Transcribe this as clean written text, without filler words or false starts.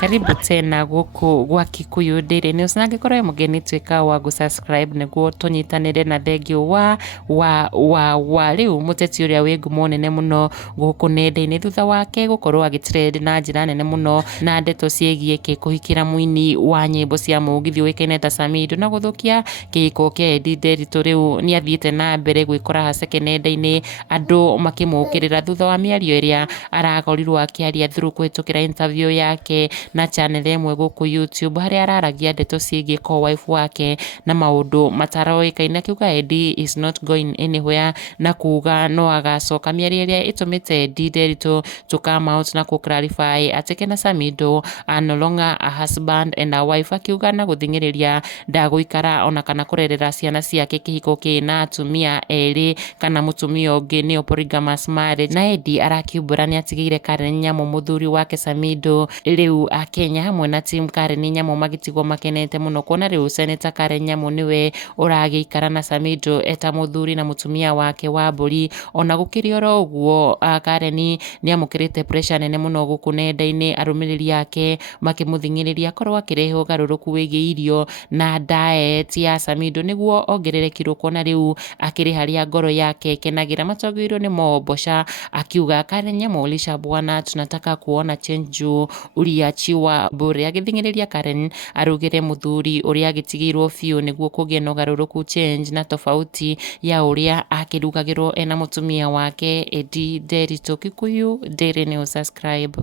Karibu tena guku gwa Kikuyu Daily News, na angĩkorwo mũgeni twĩka wa gũ-subscribe nĩguo tũnyitanĩre na thengiũ wa rĩu mũteti ũrĩa wĩ ngumo nene mũno gũkũ nenda-inĩ thutha wake gũkorwo agĩtrend na njĩra nene mũno na ndeto ciĩgiĩ kũhikĩra mũini wa nyĩmbo cia mũgithi ũĩkaine ta Samido na gũthũkia kĩhiko kĩa Eddie Nderitu. Rĩu nĩ athiĩte na mbere gwĩkora haceke nenda-inĩ, andũ makĩmũkĩrĩra thutha wa mĩario ĩrĩa arakorirwo akĩaria through kũhĩtũkĩra interview yake na channel ĩmwe gũkũ YouTube, harĩa araragia ndeto ciĩgiĩ co-wife wake na maũndũ mataroĩkaine, akiuga Eddie is not going anywhere na kuga no agacoka, mĩario ĩrĩa ĩtũmĩte Eddie Nderitu to come out na ku clarify atĩ Kena Samido are no longer a husband and a wife, akiuga na gũthing'ĩrĩria ndagũikara ona kana kũrerera ciana ciake kĩhiko kĩna atumia erĩ kana mũtumia ũngĩ, nĩyo polygamous marriage. Na Eddie arakiumbũra nĩ atigĩire Karen Nyamu mũthuri wake Samido. Rĩu Akenya hamwe na team Karen Nyamu magĩtigwo makenete mũno kuona rĩu Senator Karen Nyamu nĩwe ũragĩikara na Samido eta mũthuri na mũtumia wake Wambũri. Ona gũkĩrĩ oro ũguo, Karen nĩ amũkĩrĩte pressure nene mũno gũkũ nenda-inĩ, arũmĩrĩri ake makĩmũthing'ĩrĩria korwo akĩrehe ũgarũrũku wĩgiĩ irio na diet ya Samido nĩguo ongerere kiro, kuona rĩu akĩrĩ harĩa ngoro yake ĩkenagĩra. Matongĩirwo nĩ Mombosha akiuga Karen Nyamu ulisha bwana, tunataka kuona change juu uliachiwa bure, agĩthing'ĩrĩria Karen arugire mũthuri ũrĩa agĩtigĩirwo biũ nĩguo kũgĩe na ũgarũrũku change na tofauti ya ũrĩa akĩrugagĩrwo ena mũtumia wake Eddie Nderitu. Kikuyu Daily News, subscribe.